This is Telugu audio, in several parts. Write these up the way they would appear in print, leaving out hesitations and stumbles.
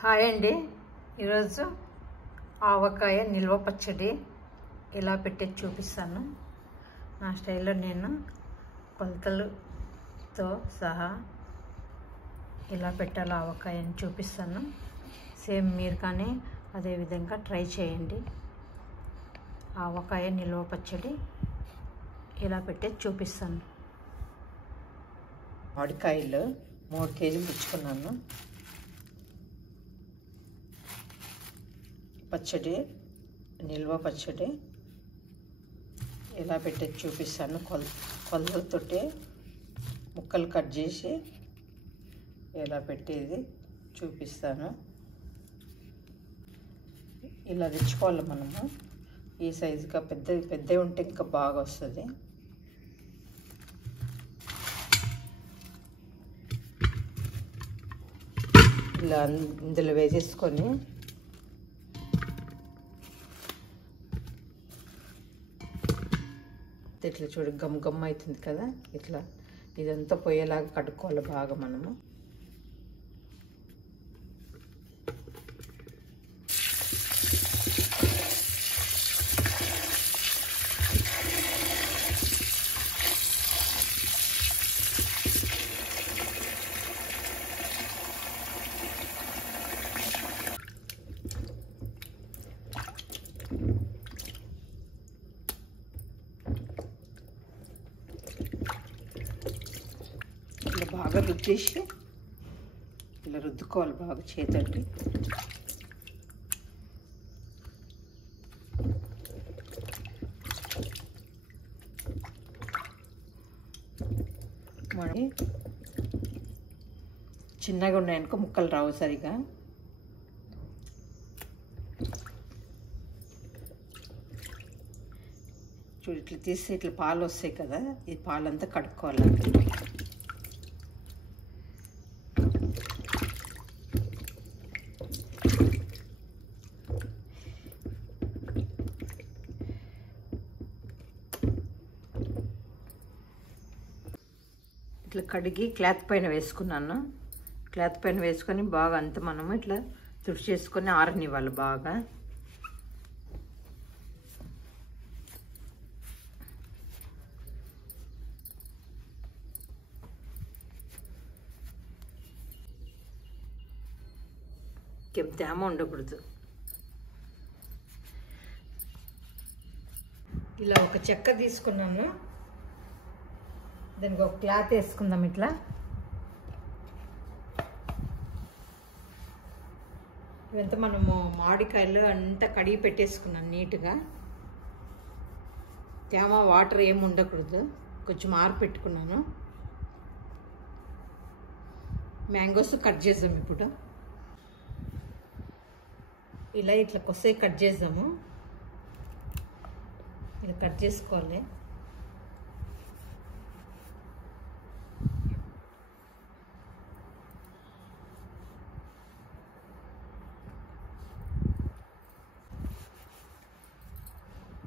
హాయ్ అండి. ఈరోజు ఆవకాయ నిల్వ పచ్చడి ఎలా పెట్టేది చూపిస్తాను. నా స్టైల్లో నేను కొలతలతో సహా ఎలా పెట్టాలో ఆవకాయని చూపిస్తాను. సేమ్ మీరు కానీ అదే విధంగా ట్రై చేయండి. ఆవకాయ నిల్వ పచ్చడి ఎలా పెట్టేది చూపిస్తాను. మామిడికాయలు 3 కేజీలు తెచ్చుకున్నాను. పచ్చడి నిల్వ పచ్చడి ఎలా పెట్టేది చూపిస్తాను. కొలతలతోటి ముక్కలు కట్ చేసి ఎలా పెట్టేది చూపిస్తాను. ఇలా తెచ్చుకోవాలి మనము. ఈ సైజుగా పెద్దవి ఉంటే ఇంకా బాగా వస్తుంది. ఇలా ఇందులో వేసేసుకొని ఇట్లా చూడు గమ్ అవుతుంది కదా, ఇట్లా ఇదంతా పోయేలాగా కడుక్కోవాలి బాగా మనము. ఇలా బాగా రుద్దేసి ఇలా రుద్దుకోవాలి బాగా చేతండి. మరి చిన్నగా ఉన్నాయనుకో ముక్కలు రావు సరిగా. చూడు ఇట్లా తీస్తే ఇట్లా పాలు వస్తాయి కదా, ఈ పాలంతా కడుక్కోవాలి. ఇట్లా కడిగి క్లాత్ పైన వేసుకున్నాను. క్లాత్ పైన వేసుకొని బాగా అంతా మనము ఇట్లా తుడిచేసుకొని ఆరనివ్వాలి బాగా. ఇంకేం తేమ ఉండకూడదు. ఇలా ఒక చెక్క తీసుకున్నాను, దానికి ఒక క్లాత్ వేసుకుందాం. ఇట్లా ఇవంతా మనము మామిడికాయలు అంతా కడిగి పెట్టేసుకున్నాను నీట్గా. తేమ వాటర్ ఏమి ఉండకూడదు, కొంచెం ఆరపెట్టుకున్నాను. మ్యాంగోస్ కట్ చేద్దాం ఇప్పుడు. ఇలా ఇట్లా కొద్దిగా కట్ చేద్దాము. ఇలా కట్ చేసుకోవాలి.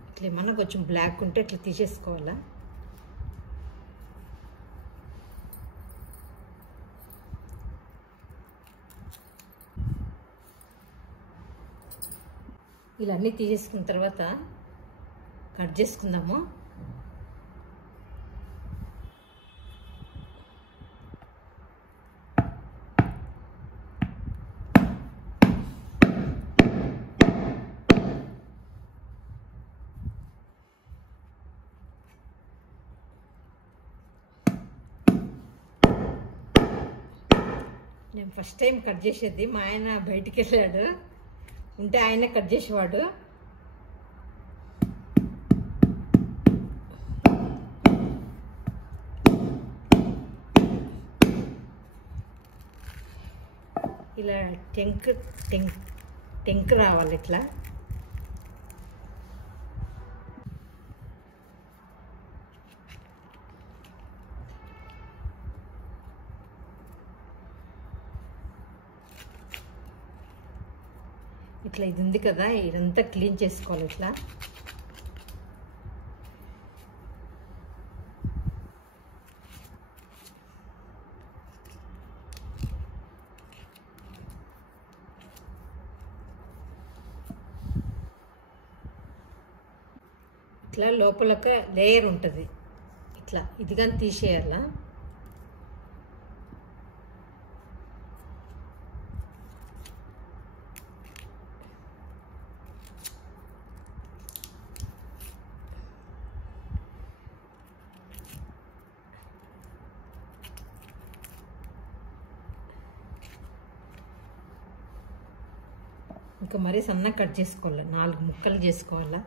ఇట్లా ఏమన్నా కొంచెం బ్లాక్ ఉంటే ఇట్లా తీసేసుకోవాలా. ఇలా అన్నీ తీసేసుకున్న తర్వాత కట్ చేసుకుందాము. నేను ఫస్ట్ టైం కట్ చేసేది. మా ఆయన బయటికి వెళ్ళాడు, ఉంటే ఆయనే కట్ చేసేవాడు. ఇలా టెంక్ రావాలి ఇట్లా. ఇట్లా ఇది ఉంది కదా, ఇదంతా క్లీన్ చేసుకోవాలి ఇట్లా. ఇట్లా లోపల ఒక లేయర్ ఉంటుంది, ఇట్లా ఇది కానీ తీసేయాలా. ఇంకా మరీ సన్నగా కట్ చేసుకోవాలి, 4 ముక్కలు చేసుకోవాలా.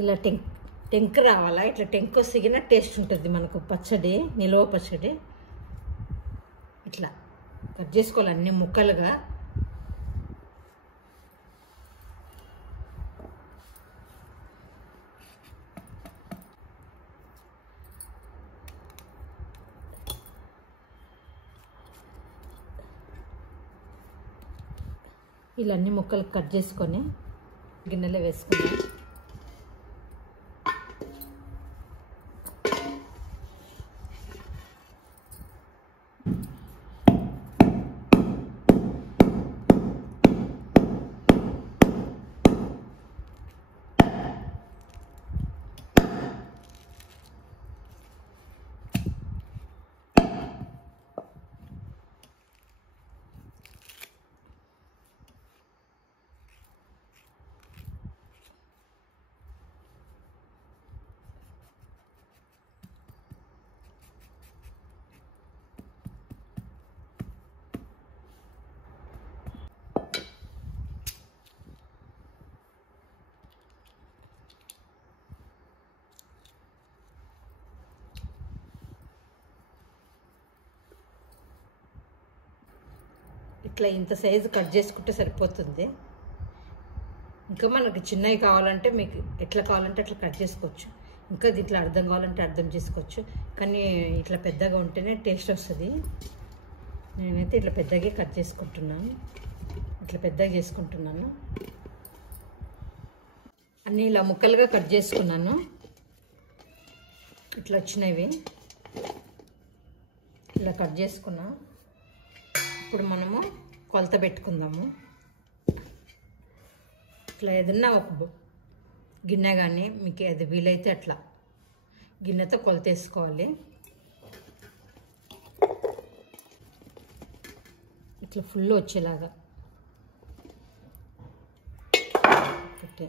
ఇలా టెంక్ రావాలా, ఇట్లా టెంక్ వస్తే టేస్ట్ ఉంటుంది మనకు. పచ్చడి, నిలువ పచ్చడి ఇట్లా కట్ చేసుకోవాలి అన్ని ముక్కలుగా. ఇలా అన్ని ముక్కలు కట్ చేసుకొని గిన్నెలో వేసుకుందాం. ఇట్లా ఇంత సైజు కట్ చేసుకుంటే సరిపోతుంది. ఇంకా మనకి చిన్నవి కావాలంటే మీకు ఎట్లా కావాలంటే అట్లా కట్ చేసుకోవచ్చు. ఇంకా దీంట్లో అర్థం కావాలంటే అర్థం చేసుకోవచ్చు, కానీ ఇట్లా పెద్దగా ఉంటేనే టేస్ట్ వస్తుంది. నేనైతే ఇట్లా పెద్దగా కట్ చేసుకుంటున్నాను, ఇట్లా పెద్దగా చేసుకుంటున్నాను. అన్నీ ఇలా ముక్కలుగా కట్ చేసుకున్నాను. ఇట్లా వచ్చినవి ఇలా కట్ చేసుకున్నా. ఇప్పుడు మనము కొలత పెట్టుకుందాము. ఇట్లా ఏదన్నా ఒక గిన్నె కానీ మీకు అది వీలైతే అట్లా గిన్నెతో కొలత వేసుకోవాలి. ఇట్లా ఫుల్ వచ్చేలాగా పెట్టే.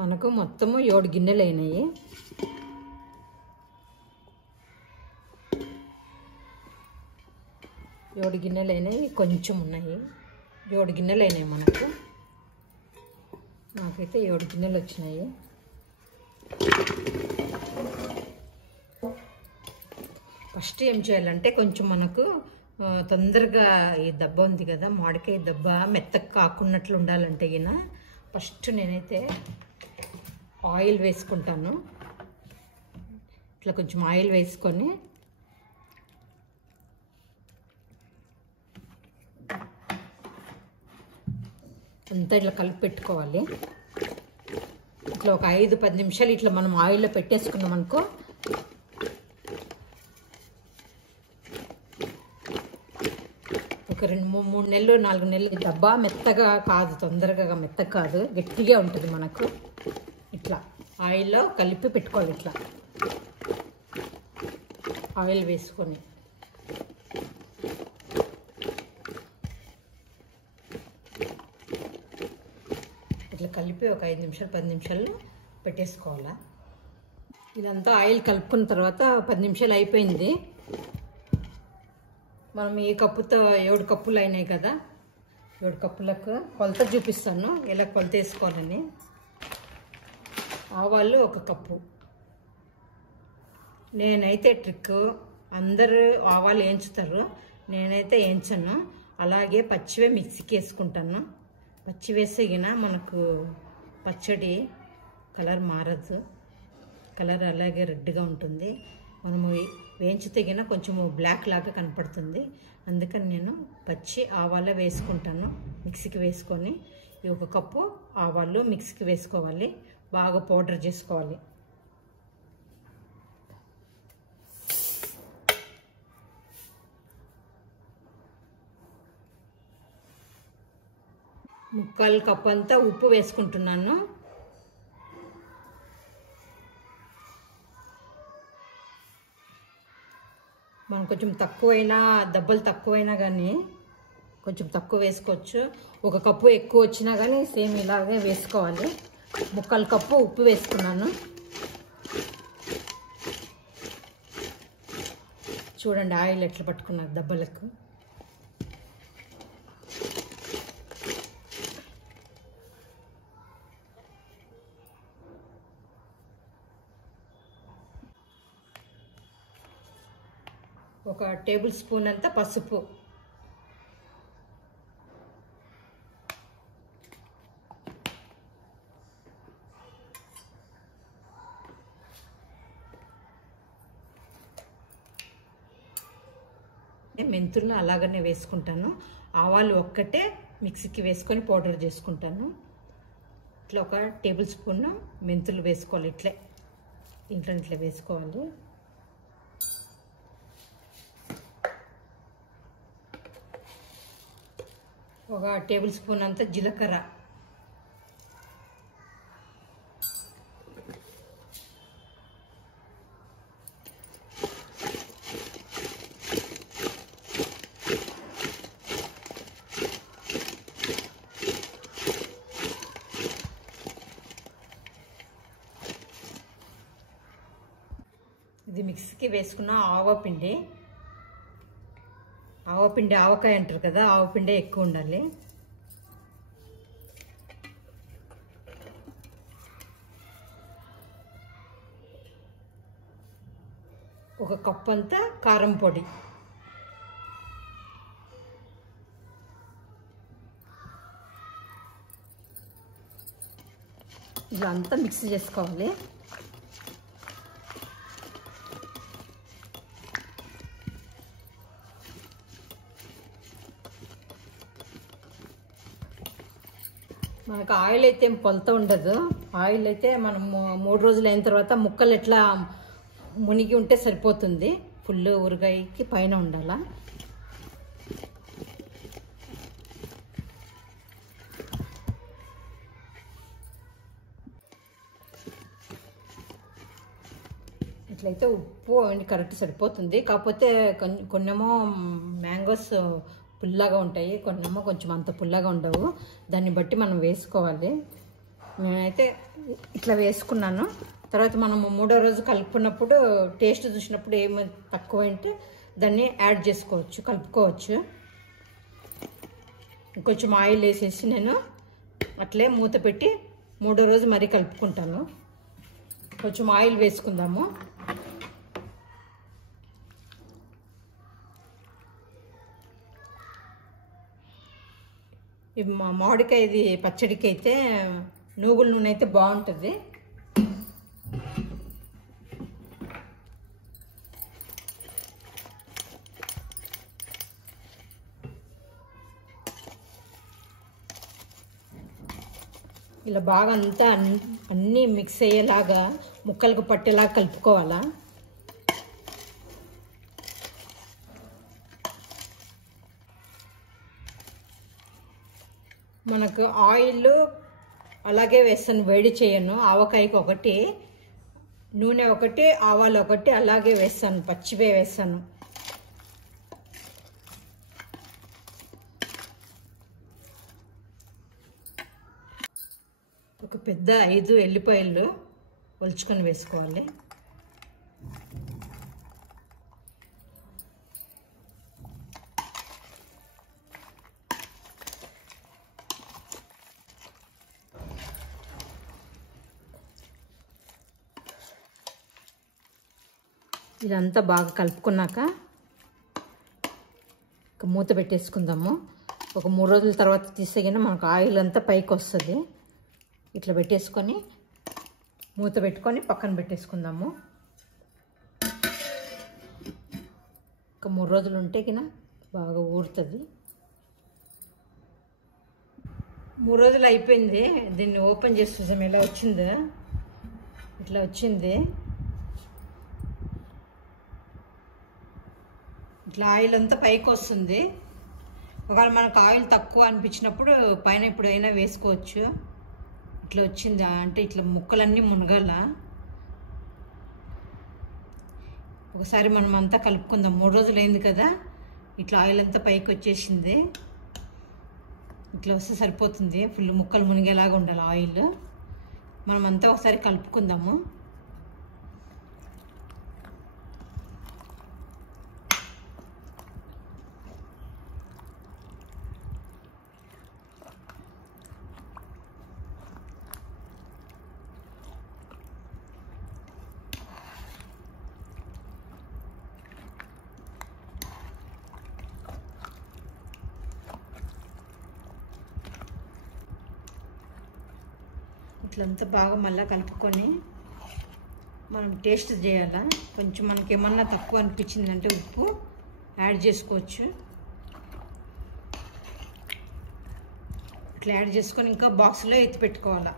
మనకు మొత్తము 7 గిన్నెలు అయినాయి. 7 గిన్నెలు అయినాయి, కొంచెం ఉన్నాయి. 7 గిన్నెలు అయినాయి మనకు. నాకైతే 7 గిన్నెలు వచ్చినాయి. ఫస్ట్ ఏం చేయాలంటే కొంచెం మనకు తొందరగా ఈ దెబ్బ ఉంది కదా, మామిడికాయ దెబ్బ మెత్తగా కాకున్నట్లు ఉండాలంటే ఫస్ట్ నేనైతే ఆయిల్ వేసుకుంటాను. ఇట్లా కొంచెం ఆయిల్ వేసుకొని అంతా ఇట్లా కలిపి పెట్టుకోవాలి. ఇట్లా ఒక 5-10 నిమిషాలు ఇట్లా మనం ఆయిల్లో పెట్టేసుకున్నాం అనుకో, ఒక 2-3 నెలలు 4 నెలలు దెబ్బ మెత్తగా కాదు, తొందరగా మెత్తగా కాదు, గట్టిగా ఉంటుంది మనకు. ఇట్లా ఆయిల్లో కలిపి పెట్టుకోవాలి. ఇట్లా ఆయిల్ వేసుకొని కలిపి ఒక 5 నిమిషాలు 10 నిమిషాలు పెట్టేసుకోవాలా. ఇదంతా ఆయిల్ కలుపుకున్న తర్వాత 10 నిమిషాలు అయిపోయింది. మనం ఈ కప్పుతో 7 కప్పులు అయినాయి కదా, 7 కప్పులకు కొలత చూపిస్తాను ఎలా కొలత వేసుకోవాలని. ఆవాలు 1 కప్పు. నేనైతే ట్రిక్, అందరూ ఆవాలు వేయించుతారు, నేనైతే వేయించను. అలాగే పచ్చివే మిక్సీకి వేసుకుంటాను. పచ్చి వేసేగిన మనకు పచ్చడి కలర్ మారదు, కలర్ అలాగే రెడ్గా ఉంటుంది. మనము వేయించితేగిన కొంచెము బ్లాక్ లాగా కనపడుతుంది. అందుకని నేను పచ్చి ఆవాలే వేసుకుంటాను. మిక్సీకి వేసుకొని 1 కప్పు ఆవాలు మిక్సీకి వేసుకోవాలి, బాగా పౌడర్ చేసుకోవాలి. ముక్కాలు కప్పు అంతా ఉప్పు వేసుకుంటున్నాను. మనం కొంచెం తక్కువైనా, దెబ్బలు తక్కువైనా కానీ కొంచెం తక్కువ వేసుకోవచ్చు. 1 కప్పు ఎక్కువ వచ్చినా కానీ సేమ్ ఇలాగే వేసుకోవాలి. ముక్కాలు కప్పు ఉప్పు వేసుకున్నాను. చూడండి ఆయిల్ ఎట్లా పట్టుకున్నారు దెబ్బలకు. ఒక టేబుల్ స్పూన్ అంత పసుపు, మెంతులు అలాగనే వేసుకుంటాను. ఆవాలు ఒక్కటే మిక్సీకి వేసుకొని పౌడర్ చేసుకుంటాను. ఇట్లా 1 టేబుల్ స్పూన్ మెంతులు వేసుకోవాలి. ఇట్లా వేసుకోవాలి. 1 టేబుల్ స్పూన్ అంత జీలకర్ర, ఇది మిక్సీకి వేసుకున్న ఆవపిండి. ఆవకాయ అంటారు కదా, ఆవపిండి ఎక్కువ ఉండాలి. ఒక కప్పు అంతా కారం పొడి, ఇలా అంతా మిక్స్ చేసుకోవాలి. మనకు ఆయిల్ అయితే ఏం కొలత ఉండదు. ఆయిల్ అయితే మనం 3 రోజులు అయిన తర్వాత ముక్కలు ఎట్లా మునిగి ఉంటే సరిపోతుంది. ఫుల్ ఊరగాయకి పైన ఉండాలా. ఇట్లయితే ఉప్పు అవన్నీ కరెక్ట్ సరిపోతుంది. కాకపోతే కొన్నేమో మ్యాంగోస్ పుల్లగా ఉంటాయి, కొన్నేమో కొంచెం అంత పుల్లగా ఉండవు. దాన్ని బట్టి మనం వేసుకోవాలి. నేనైతే ఇట్లా వేసుకున్నాను. తర్వాత మనము 3వ రోజు కలుపుకున్నప్పుడు టేస్ట్ చూసినప్పుడు ఏమి తక్కువైంటే దాన్ని యాడ్ చేసుకోవచ్చు, కలుపుకోవచ్చు. ఇంకొంచెం ఆయిల్ వేసేసి నేను అట్లే మూత పెట్టి 3వ రోజు మరీ కలుపుకుంటాను. కొంచెం ఆయిల్ వేసుకుందాము. మామిడికాయది పచ్చడికి అయితే నూగుల నూనె అయితే బాగుంటుంది. ఇలా బాగా అంతా అన్నీ మిక్స్ అయ్యేలాగా ముక్కలకు పట్టేలాగా కలుపుకోవాలా. మనకు ఆయిల్ అలాగే వేస్తాను, వేడి చేయను. ఆవకాయకి ఒకటి, నూనె ఒకటి, ఆవాలు ఒకటి అలాగే వేస్తాను, పచ్చివే వేస్తాను. ఒక ఒక పెద్ద 5 ఎల్లిపాయలు ఒలుచుకొని వేసుకోవాలి. ఇదంతా బాగా కలుపుకున్నాక మూత పెట్టేసుకుందాము. ఒక 3 రోజుల తర్వాత తీసేగిన మనకు ఆయిల్ అంతా పైకి వస్తుంది. ఇట్లా పెట్టేసుకొని మూత పెట్టుకొని పక్కన పెట్టేసుకుందాము. ఒక 3 రోజులు ఉంటే కినా బాగా ఊరుతుంది. 3 రోజులు అయిపోయింది. దీన్ని ఓపెన్ చేసి చూసాం ఎలా వచ్చిందో. ఇట్లా వచ్చింది. ఇట్లా ఆయిల్ అంతా పైకి వస్తుంది. ఒకవేళ మనకు ఆయిల్ తక్కువ అనిపించినప్పుడు పైన ఎప్పుడైనా వేసుకోవచ్చు. ఇట్లా వచ్చింది అంటే ఇట్లా ముక్కలన్నీ మునగాల. ఒకసారి మనం అంతా కలుపుకుందాం. 3 రోజులు అయింది కదా, ఇట్లా ఆయిల్ అంతా పైకి వచ్చేసింది. ఇట్లా వస్తే సరిపోతుంది. ఫుల్ ముక్కలు మునిగేలాగా ఉండాలి ఆయిల్. మనం అంతా ఒకసారి కలుపుకుందాము. ఇట్లంతా బాగా మళ్ళీ కలుపుకొని మనం టేస్ట్ చేయాలా. కొంచెం మనకి ఏమన్నా తక్కువ అనిపించిందంటే ఉప్పు యాడ్ చేసుకోవచ్చు. ఇట్లా యాడ్ చేసుకొని ఇంకా బాక్స్లో ఎత్తి పెట్టుకోవాలా.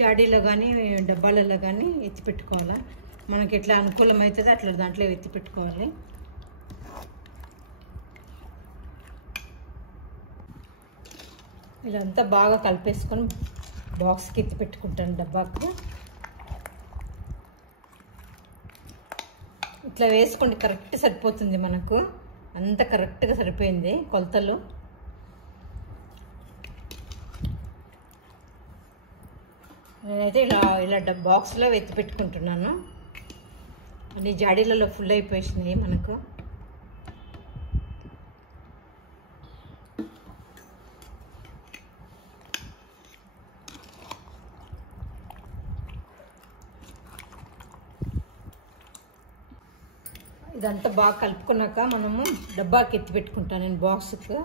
జాడీలో కానీ డబ్బాలలో కానీ ఎత్తి పెట్టుకోవాలా. మనకి ఎట్లా అనుకూలం అవుతుందో అట్లా దాంట్లో ఎత్తి పెట్టుకోవాలి. ఇదంతా బాగా కలిపేసుకొని బాక్స్కి ఎత్తి పెట్టుకుంటాను డబ్బాకు. ఇట్లా వేసుకోండి, కరెక్ట్ సరిపోతుంది. మనకు అంత కరెక్ట్గా సరిపోయింది కొలతలు. నేనైతే ఇలా బాక్స్లో ఎత్తి పెట్టుకుంటున్నాను. అన్ని జాడీలలో ఫుల్ అయిపోయినాయి మనకు. ఇదంతా బాగా కలుపుకున్నాక మనము డబ్బాకి ఎత్తి పెట్టుకుంటాను నేను బాక్స్కి.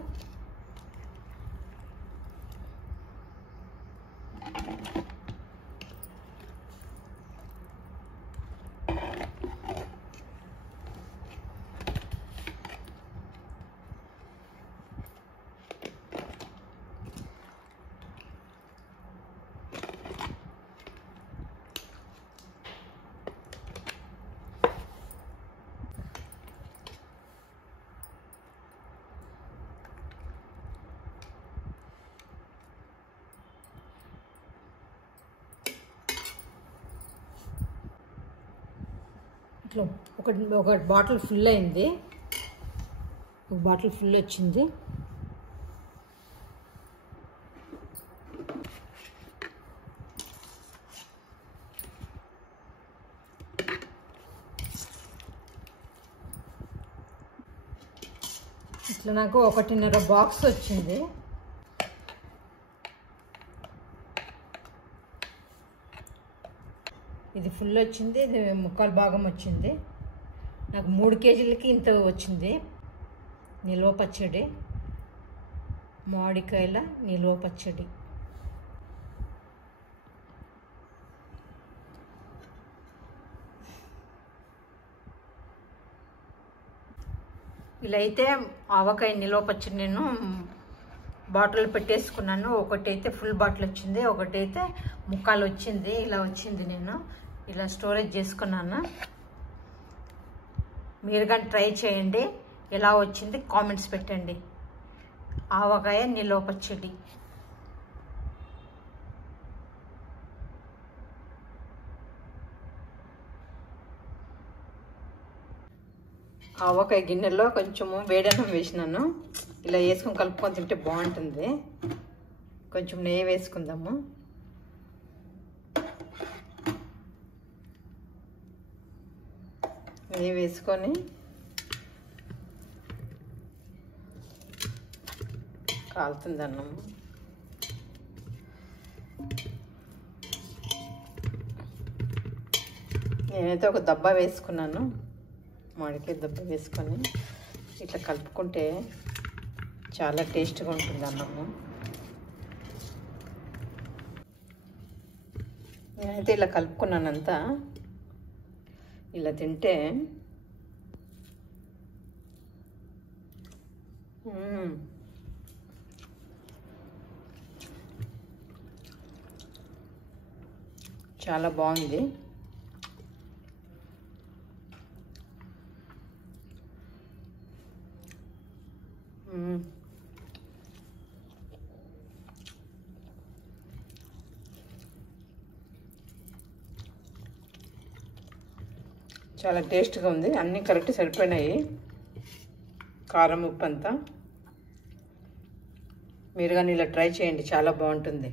ఇట్లా ఒక బాటిల్ ఫుల్ అయింది. ఒక బాటిల్ ఫుల్ వచ్చింది. ఇట్లా నాకు 1.5 బాక్స్ వచ్చింది. ఇది ఫుల్ వచ్చింది. ఇది 1/4 భాగం వచ్చింది. నాకు 3 కేజీలకి ఇంత వచ్చింది. నిల్వ పచ్చడి, మామిడికాయల నిల్వ పచ్చడి. ఇలా అయితే ఆవకాయ నిల్వ పచ్చడి నేను బాటిల్ పెట్టేసుకున్నాను. ఒకటైతే ఫుల్ బాటిల్ వచ్చింది, ఒకటైతే ముక్కాలు వచ్చింది. ఇలా వచ్చింది. నేను ఇలా స్టోరేజ్ చేసుకున్నాను. మీరు కానీ ట్రై చేయండి. ఎలా వచ్చింది కామెంట్స్ పెట్టండి. ఆవకాయ నిల్వ పచ్చడి. ఆవకాయ గిన్నెలో కొంచెము వేడన్నం వేసినాను. ఇలా వేసుకొని కలుపుకొని తింటే బాగుంటుంది. కొంచెం నెయ్యి వేసుకుందాము. నెయ్యి వేసుకొని కాలుతుంది అన్నము. నేనైతే ఒక దబ్బా వేసుకున్నాను. మామిడికాయ దబ్బా వేసుకొని ఇట్లా కలుపుకుంటే చాలా టేస్ట్గా ఉంటుంది అన్నము. నేనైతే ఇలా కలుపుకున్నానంతా. ఇలా తింటే చాలా బాగుంది. చాలా టేస్ట్గా ఉంది. అన్నీ కరెక్ట్ సరిపోయినాయి. కారం ఉప్పు అంతా. మీరు కానీ ఇలా ట్రై చేయండి, చాలా బాగుంటుంది.